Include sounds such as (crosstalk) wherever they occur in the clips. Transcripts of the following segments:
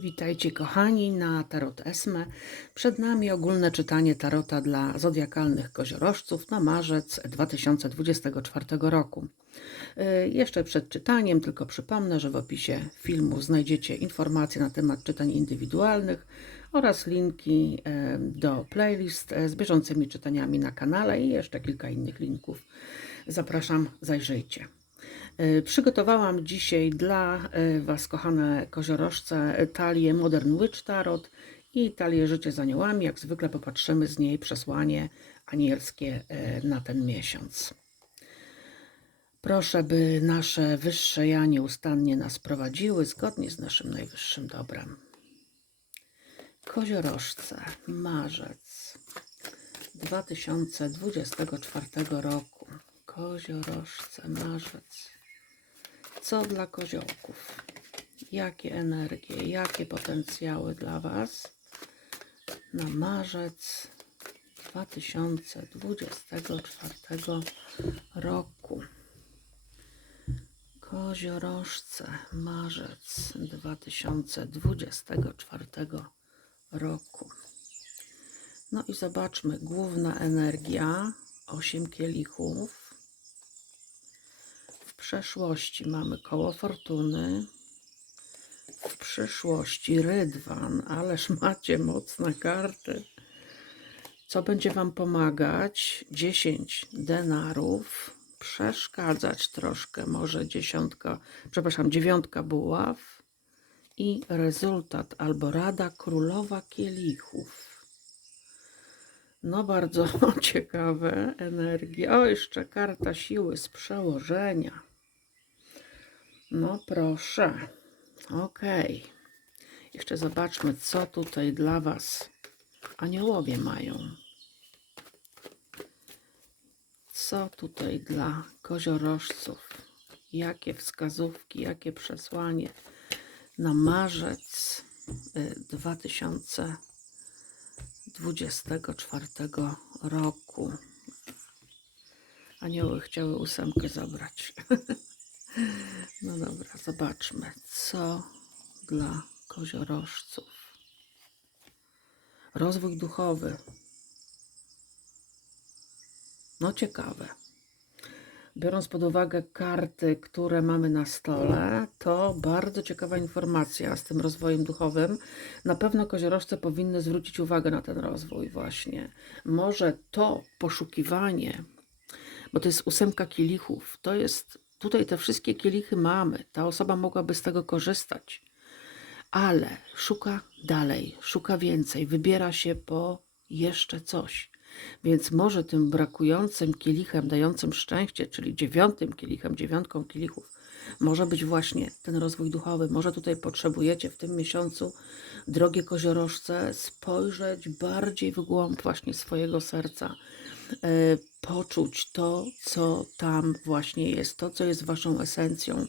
Witajcie kochani na Tarot Esme. Przed nami ogólne czytanie Tarota dla zodiakalnych koziorożców na marzec 2024 roku. Y, Jeszcze przed czytaniem tylko przypomnę, że w opisie filmu znajdziecie informacje na temat czytań indywidualnych oraz linki e, do playlist e, z bieżącymi czytaniami na kanale i jeszcze kilka innych linków. Zapraszam, zajrzyjcie. E, Przygotowałam dzisiaj dla e, Was, kochane koziorożce, talię Modern Witch Tarot i talię Życie z aniołami. Jak zwykle popatrzymy z niej przesłanie anielskie e, na ten miesiąc. Proszę, by nasze wyższe ja nieustannie nas prowadziły zgodnie z naszym najwyższym dobrem. Koziorożce, marzec 2024 roku. Koziorożce, marzec. Co dla koziołków? Jakie energie, jakie potencjały dla Was na marzec 2024 roku? Koziorożce, marzec 2024 roku. No i zobaczmy, główna energia, 8 kielichów. Przeszłości mamy koło fortuny. W przyszłości rydwan, ależ macie mocne karty. Co będzie Wam pomagać? 10 denarów. Przeszkadzać troszkę, może dziesiątka, przepraszam, dziewiątka buław. I rezultat albo rada królowa kielichów. No bardzo (laughs) ciekawe energie. O, jeszcze karta siły z przełożenia. No proszę. Okej. Jeszcze zobaczmy, co tutaj dla Was aniołowie mają. Co tutaj dla koziorożców? Jakie wskazówki, jakie przesłanie na marzec y, 2024 roku? Anioły chciały ósemkę zabrać. (laughs) No dobra, zobaczmy, co dla koziorożców. Rozwój duchowy. No ciekawe. Biorąc pod uwagę karty, które mamy na stole, to bardzo ciekawa informacja z tym rozwojem duchowym. Na pewno koziorożce powinny zwrócić uwagę na ten rozwój właśnie. Może to poszukiwanie, bo to jest ósemka kielichów, to jest, tutaj te wszystkie kielichy mamy, ta osoba mogłaby z tego korzystać, ale szuka dalej, szuka więcej, wybiera się po jeszcze coś. Więc może tym brakującym kielichem dającym szczęście, czyli dziewiątym kielichem, dziewiątką kielichów, może być właśnie ten rozwój duchowy. Może tutaj potrzebujecie w tym miesiącu, drogie koziorożce, spojrzeć bardziej w głąb właśnie swojego serca, poczuć to, co tam właśnie jest, to, co jest waszą esencją.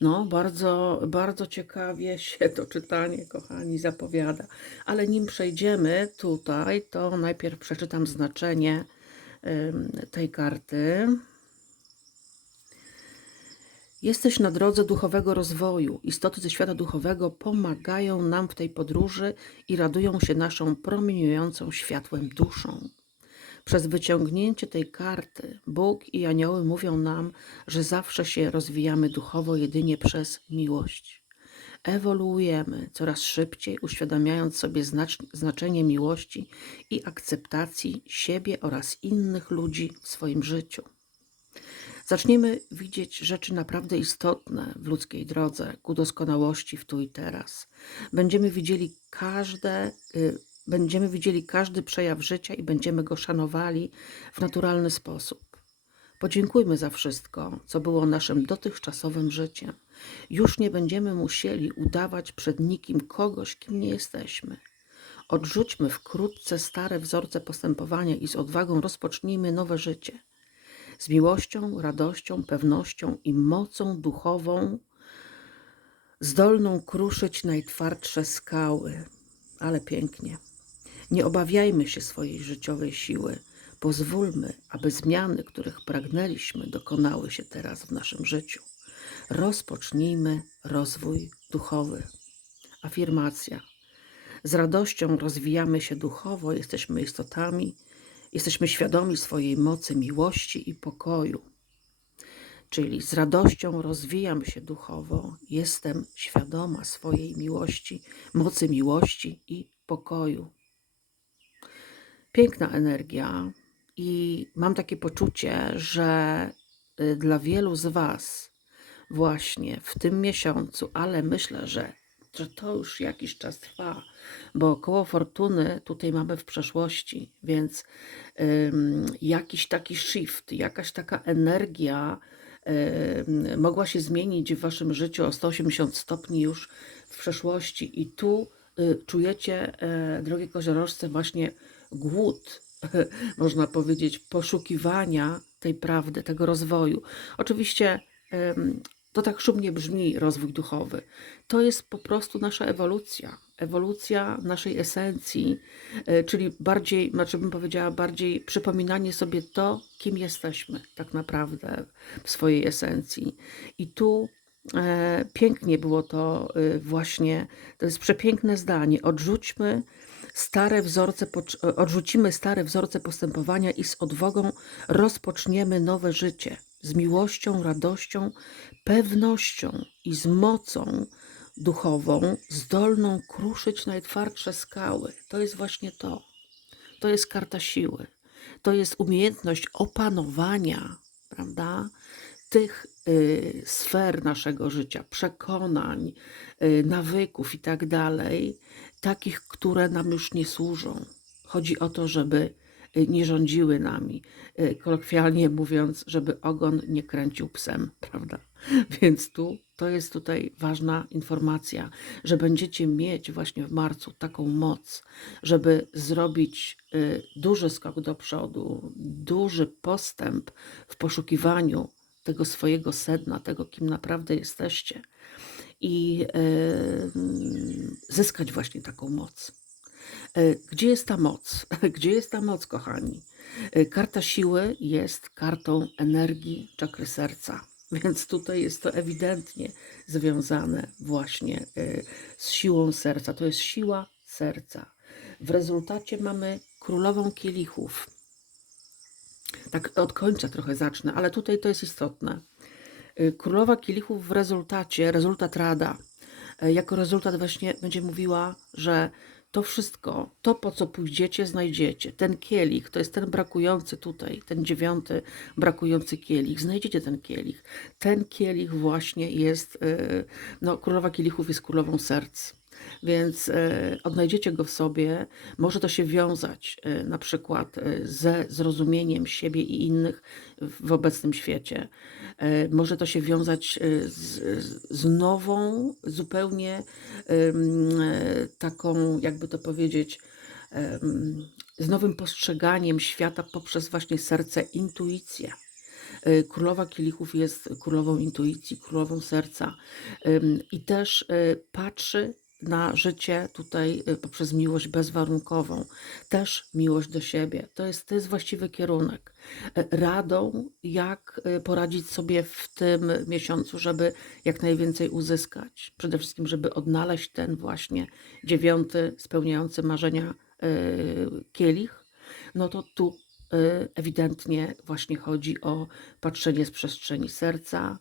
No, bardzo, bardzo ciekawie (laughs) się to czytanie, kochani, zapowiada. Ale nim przejdziemy tutaj, to najpierw przeczytam znaczenie tej karty. Jesteś na drodze duchowego rozwoju. Istoty ze świata duchowego pomagają nam w tej podróży i radują się naszą promieniującą światłem duszą. Przez wyciągnięcie tej karty Bóg i anioły mówią nam, że zawsze się rozwijamy duchowo jedynie przez miłość. Ewoluujemy coraz szybciej, uświadamiając sobie znacz- znaczenie miłości i akceptacji siebie oraz innych ludzi w swoim życiu. Zaczniemy widzieć rzeczy naprawdę istotne w ludzkiej drodze ku doskonałości w tu i teraz. Będziemy widzieli każde, y, będziemy widzieli każdy przejaw życia i będziemy go szanowali w naturalny sposób. Podziękujmy za wszystko, co było naszym dotychczasowym życiem. Już nie będziemy musieli udawać przed nikim kogoś, kim nie jesteśmy. Odrzućmy wkrótce stare wzorce postępowania i z odwagą rozpocznijmy nowe życie z miłością, radością, pewnością i mocą duchową, zdolną kruszyć najtwardsze skały. Ale pięknie. Nie obawiajmy się swojej życiowej siły. Pozwólmy, aby zmiany, których pragnęliśmy, dokonały się teraz w naszym życiu. Rozpocznijmy rozwój duchowy. Afirmacja. Z radością rozwijamy się duchowo, jesteśmy istotami, jesteśmy świadomi swojej mocy, miłości i pokoju. Czyli z radością rozwijam się duchowo, jestem świadoma swojej miłości, mocy miłości i pokoju. Piękna energia i mam takie poczucie, że y, dla wielu z Was właśnie w tym miesiącu, ale myślę, że, że to już jakiś czas trwa, bo koło fortuny tutaj mamy w przeszłości, więc ym, jakiś taki shift, jakaś taka energia mogła się zmienić w Waszym życiu o 180 stopni już w przeszłości i tu y, czujecie, e, drogie koziorożce, właśnie głód, (laughs) można powiedzieć, poszukiwania tej prawdy, tego rozwoju. Oczywiście to tak szumnie brzmi, rozwój duchowy. To jest po prostu nasza ewolucja. Ewolucja naszej esencji, e, czyli bardziej, znaczy bym powiedziała, bardziej przypominanie sobie to, kim jesteśmy tak naprawdę w swojej esencji. I tu e, pięknie było to e, właśnie, to jest przepiękne zdanie. Odrzućmy stare wzorce, odrzucimy stare wzorce postępowania i z odwagą rozpoczniemy nowe życie. Z miłością, radością, pewnością i z mocą duchową, zdolną kruszyć najtwardsze skały. To jest właśnie to. To jest karta siły. To jest umiejętność opanowania, prawda? Tych y, sfer naszego życia, przekonań, y, nawyków i tak dalej, takich, które nam już nie służą. Chodzi o to, żeby y, nie rządziły nami, kolokwialnie mówiąc, żeby ogon nie kręcił psem, (laughs) prawda? Więc tu to jest tutaj ważna informacja, że będziecie mieć właśnie w marcu taką moc, żeby zrobić duży skok do przodu, duży postęp w poszukiwaniu tego swojego sedna, tego, kim naprawdę jesteście i y, zyskać właśnie taką moc. E, Gdzie jest ta moc? (laughs) Gdzie jest ta moc, kochani? E, Karta siły jest kartą energii czakry serca, (laughs) więc tutaj jest to ewidentnie związane właśnie e, z siłą serca. To jest siła serca. W rezultacie mamy królową kielichów. Tak od końca trochę zacznę, ale tutaj to jest istotne. Y, Królowa Kielichów w rezultacie, rezultat rada, y, jako rezultat właśnie będzie mówiła, że to wszystko, to po co pójdziecie, znajdziecie. Ten kielich, to jest ten brakujący tutaj, ten dziewiąty brakujący kielich. Znajdziecie ten kielich. Ten kielich właśnie jest, y, no Królowa Kielichów jest królową serc. Więc e, odnajdziecie go w sobie. Może to się wiązać e, na przykład e, ze zrozumieniem siebie i innych w, obecnym świecie. Może to się wiązać z, z nową, zupełnie taką, jakby to powiedzieć, z nowym postrzeganiem świata poprzez właśnie serce, intuicję. Królowa Kielichów jest królową intuicji, królową serca i też patrzy na życie tutaj e, poprzez miłość bezwarunkową, też miłość do siebie. To jest, to jest właściwy kierunek. E, Radą, jak e, poradzić sobie w tym miesiącu, żeby jak najwięcej uzyskać. Przede wszystkim, żeby odnaleźć ten właśnie dziewiąty, spełniający marzenia e, kielich, no to tu ewidentnie właśnie chodzi o patrzenie z przestrzeni serca,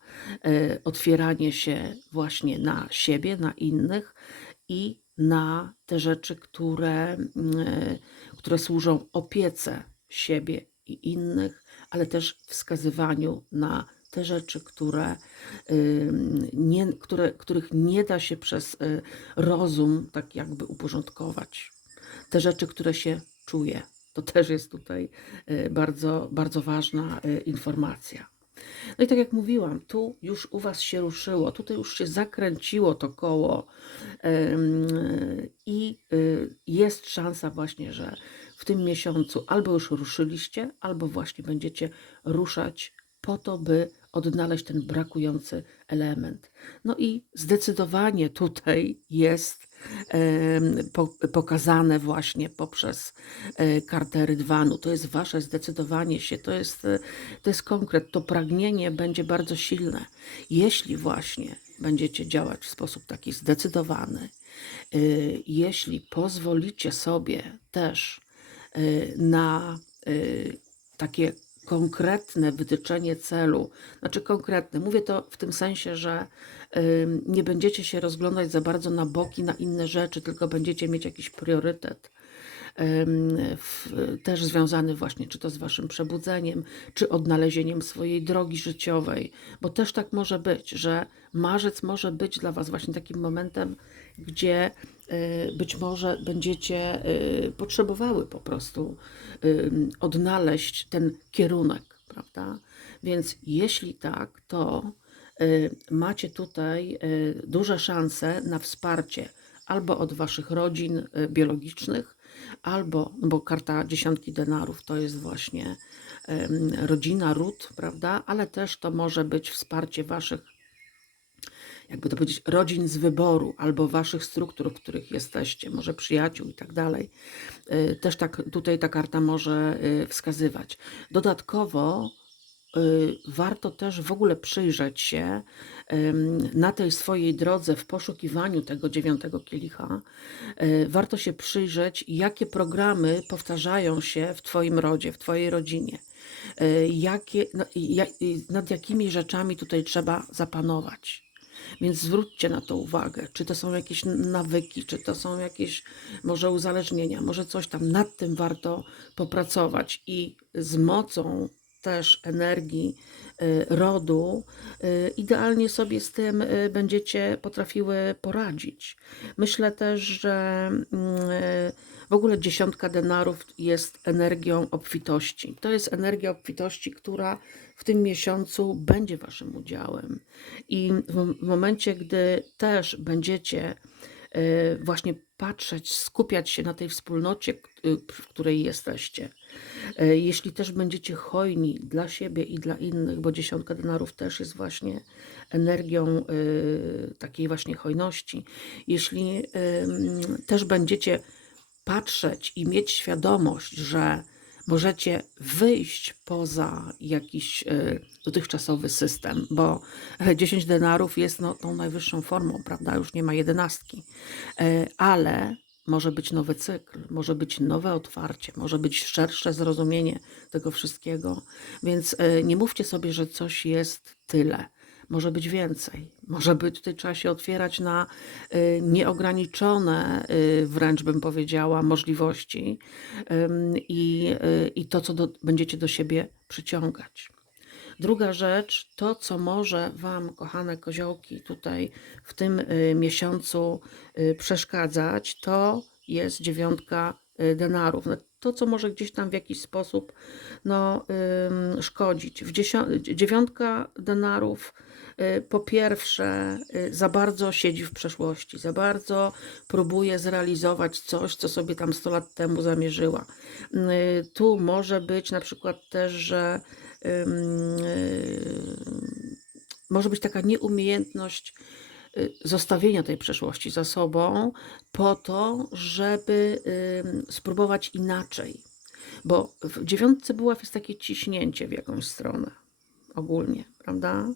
otwieranie się właśnie na siebie, na innych i na te rzeczy, które, mm, e, które służą opiece siebie i innych, ale też wskazywaniu na te rzeczy, które, nie, które, których nie da się przez y, rozum tak jakby uporządkować. Te rzeczy, które się czuje. To też jest tutaj y, bardzo, bardzo ważna informacja. No i tak jak mówiłam, tu już u Was się ruszyło, tutaj już się zakręciło to koło i y, jest szansa właśnie, że w tym miesiącu albo już ruszyliście, albo właśnie będziecie ruszać po to, by odnaleźć ten brakujący element. No i zdecydowanie tutaj jest pokazane właśnie poprzez e, kartę Rydwanu. To jest wasze zdecydowanie się, to jest, e, to jest konkret, to pragnienie będzie bardzo silne. Jeśli właśnie będziecie działać w sposób taki zdecydowany, Y, Jeśli pozwolicie sobie też na takie konkretne wytyczenie celu, znaczy konkretne, mówię to w tym sensie, że nie będziecie się rozglądać za bardzo na boki, na inne rzeczy, tylko będziecie mieć jakiś priorytet też związany właśnie czy to z waszym przebudzeniem, czy odnalezieniem swojej drogi życiowej, bo też tak może być, że marzec może być dla was właśnie takim momentem, gdzie y, być może będziecie y, potrzebowały po prostu odnaleźć ten kierunek, prawda? Więc jeśli tak, to y, macie tutaj duże szanse na wsparcie albo od waszych rodzin biologicznych, albo, no bo karta dziesiątki denarów to jest właśnie rodzina, ród, prawda? Ale też to może być wsparcie waszych jakby to powiedzieć, rodzin z wyboru albo waszych struktur, w których jesteście, może przyjaciół i tak dalej. Y, Też tak tutaj ta karta może y, wskazywać. Dodatkowo y, warto też w ogóle przyjrzeć się na tej swojej drodze w poszukiwaniu tego dziewiątego kielicha. y, Warto się przyjrzeć, jakie programy powtarzają się w Twoim rodzie, w Twojej rodzinie. y, Jakie, no, nad jakimi rzeczami tutaj trzeba zapanować. Więc zwróćcie na to uwagę, czy to są jakieś nawyki, czy to są jakieś może uzależnienia, może coś tam. Nad tym warto popracować i z mocą też energii rodu y, idealnie sobie z tym y, będziecie potrafiły poradzić. Myślę też, że mm, y, w ogóle dziesiątka denarów jest energią obfitości. To jest energia obfitości, która w tym miesiącu będzie waszym udziałem. I w momencie, gdy też będziecie właśnie patrzeć, skupiać się na tej wspólnocie, y, w której jesteście, jeśli też będziecie hojni dla siebie i dla innych, bo dziesiątka denarów też jest właśnie energią y, takiej właśnie hojności, jeśli też będziecie patrzeć i mieć świadomość, że możecie wyjść poza jakiś e, dotychczasowy system, bo e, 10 denarów jest no, tą najwyższą formą, prawda? Już nie ma jedenastki, E, ale może być nowy cykl, może być nowe otwarcie, może być szersze zrozumienie tego wszystkiego, więc e, nie mówcie sobie, że coś jest tyle. Może być więcej. Może być, tutaj trzeba się otwierać na y, nieograniczone, y, wręcz bym powiedziała, możliwości i, i to, co do, będziecie do siebie przyciągać. Druga rzecz, to co może Wam, kochane koziołki, tutaj w tym y, miesiącu y, przeszkadzać, to jest dziewiątka y, denarów. No, To, co może gdzieś tam w jakiś sposób no, szkodzić. W dziewiątka denarów po pierwsze za bardzo siedzi w przeszłości, za bardzo próbuje zrealizować coś, co sobie tam 100 lat temu zamierzyła. Tu może być na przykład też, że może być taka nieumiejętność y, zostawienia tej przeszłości za sobą po to, żeby spróbować inaczej. Bo w dziewiątce buław jest takie ciśnięcie w jakąś stronę ogólnie, prawda?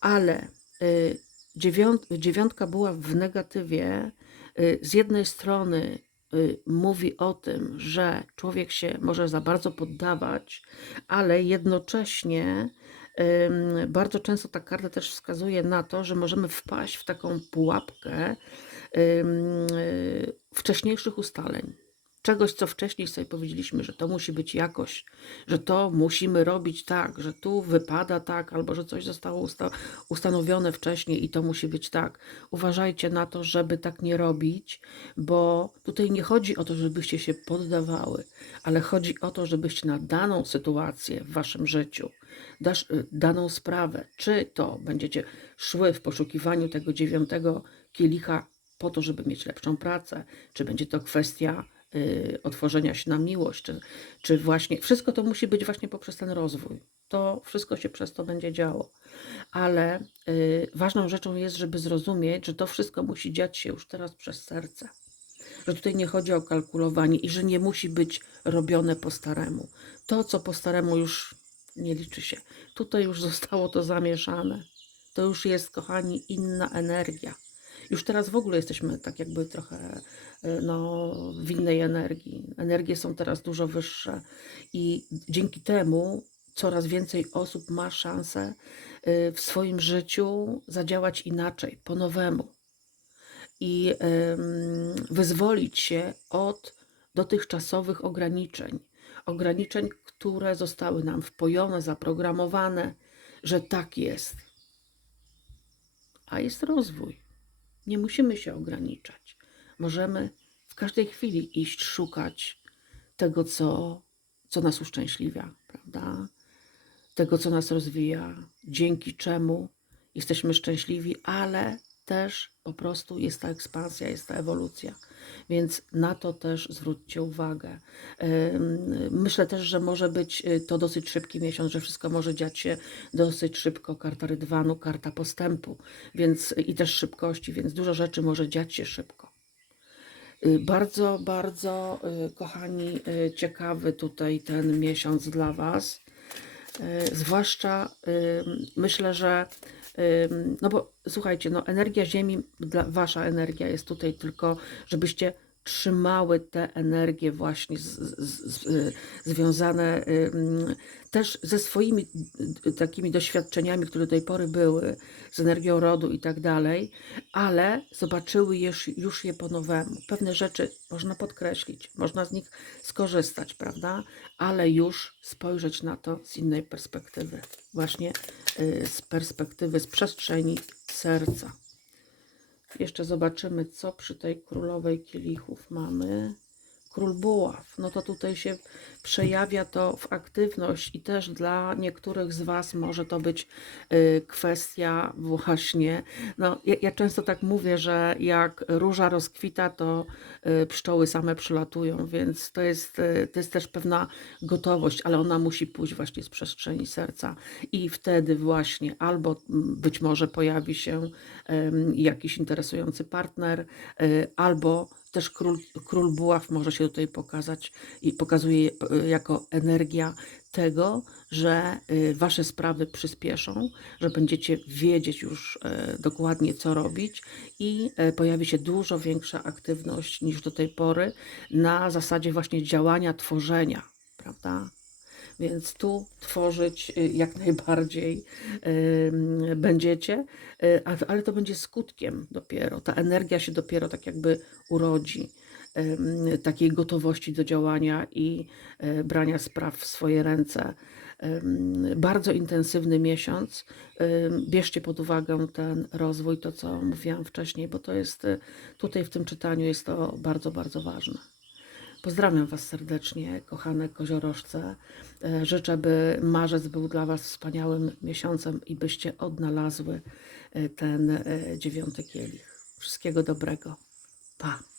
Ale y, dziewiąt, dziewiątka buław w negatywie y, z jednej strony y, mówi o tym, że człowiek się może za bardzo poddawać, ale jednocześnie bardzo często ta karta też wskazuje na to, że możemy wpaść w taką pułapkę y, wcześniejszych ustaleń. Czegoś, co wcześniej sobie powiedzieliśmy, że to musi być jakoś, że to musimy robić tak, że tu wypada tak, albo że coś zostało usta ustanowione wcześniej i to musi być tak. Uważajcie na to, żeby tak nie robić, bo tutaj nie chodzi o to, żebyście się poddawały, ale chodzi o to, żebyście na daną sytuację w waszym życiu, dasz, y, daną sprawę, czy to będziecie szły w poszukiwaniu tego dziewiątego kielicha po to, żeby mieć lepszą pracę, czy będzie to kwestia otworzenia się na miłość, czy, czy właśnie wszystko to musi być właśnie poprzez ten rozwój. To wszystko się przez to będzie działo. Ale y, ważną rzeczą jest, żeby zrozumieć, że to wszystko musi dziać się już teraz przez serce. Że tutaj nie chodzi o kalkulowanie i że nie musi być robione po staremu. To, co po staremu już nie liczy się. Tutaj już (laughs) zostało to zamieszane. To już jest, kochani, inna energia. Już teraz w ogóle jesteśmy tak jakby trochę y, no, w innej energii. Energie są teraz dużo wyższe i dzięki temu coraz więcej osób ma szansę y, w swoim życiu zadziałać inaczej, po nowemu i wyzwolić się od dotychczasowych ograniczeń. Ograniczeń, które zostały nam wpojone, zaprogramowane, że tak jest. A jest rozwój. Nie musimy się ograniczać. Możemy w każdej chwili iść szukać tego, co, co nas uszczęśliwia, prawda? Tego, co nas rozwija, dzięki czemu jesteśmy szczęśliwi, ale też po prostu jest ta ekspansja, jest ta ewolucja. Więc na to też zwróćcie uwagę. Myślę też, że może być y, to dosyć szybki miesiąc, że wszystko może dziać się dosyć szybko. Karta rydwanu, karta postępu, więc i też szybkości, więc dużo rzeczy może dziać się szybko. Y, Bardzo, bardzo, y, kochani, ciekawy tutaj ten miesiąc dla Was. Zwłaszcza myślę, że no bo słuchajcie, no energia Ziemi, wasza energia jest tutaj tylko, żebyście trzymały te energie właśnie z, z, z, y, związane też ze swoimi y, takimi doświadczeniami, które do tej pory były, z energią rodu i tak dalej, ale zobaczyły już, już je po nowemu. Pewne rzeczy można podkreślić, można z nich skorzystać, prawda? Ale już spojrzeć na to z innej perspektywy, właśnie y, z perspektywy, z przestrzeni serca. Jeszcze zobaczymy, co przy tej królowej kielichów mamy. Król buław, no to tutaj się przejawia to w aktywność i też dla niektórych z Was może to być y, kwestia właśnie, no ja, ja często tak mówię, że jak róża rozkwita, to y, pszczoły same przylatują, więc to jest, y, to jest też pewna gotowość, ale ona musi pójść właśnie z przestrzeni serca. I wtedy właśnie albo mm, być może pojawi się jakiś interesujący partner, albo też król, król buław może się tutaj pokazać i pokazuje y, jako energia tego, że y, wasze sprawy przyspieszą, że będziecie wiedzieć już y, dokładnie co robić i pojawi się dużo większa aktywność niż do tej pory na zasadzie właśnie działania, tworzenia, prawda? Więc tu tworzyć y, jak (laughs) najbardziej ym, będziecie, y, ale to będzie skutkiem dopiero. Ta energia się dopiero tak jakby urodzi. Takiej gotowości do działania i y, brania spraw w swoje ręce. Bardzo intensywny miesiąc. Bierzcie pod uwagę ten rozwój, to co mówiłam wcześniej, bo to jest y, tutaj w tym czytaniu jest to bardzo, bardzo ważne. Pozdrawiam Was serdecznie, kochane koziorożce. E, Życzę, by marzec był dla Was wspaniałym miesiącem i byście odnalazły e, ten e, dziewiąty kielich. Wszystkiego dobrego. Pa!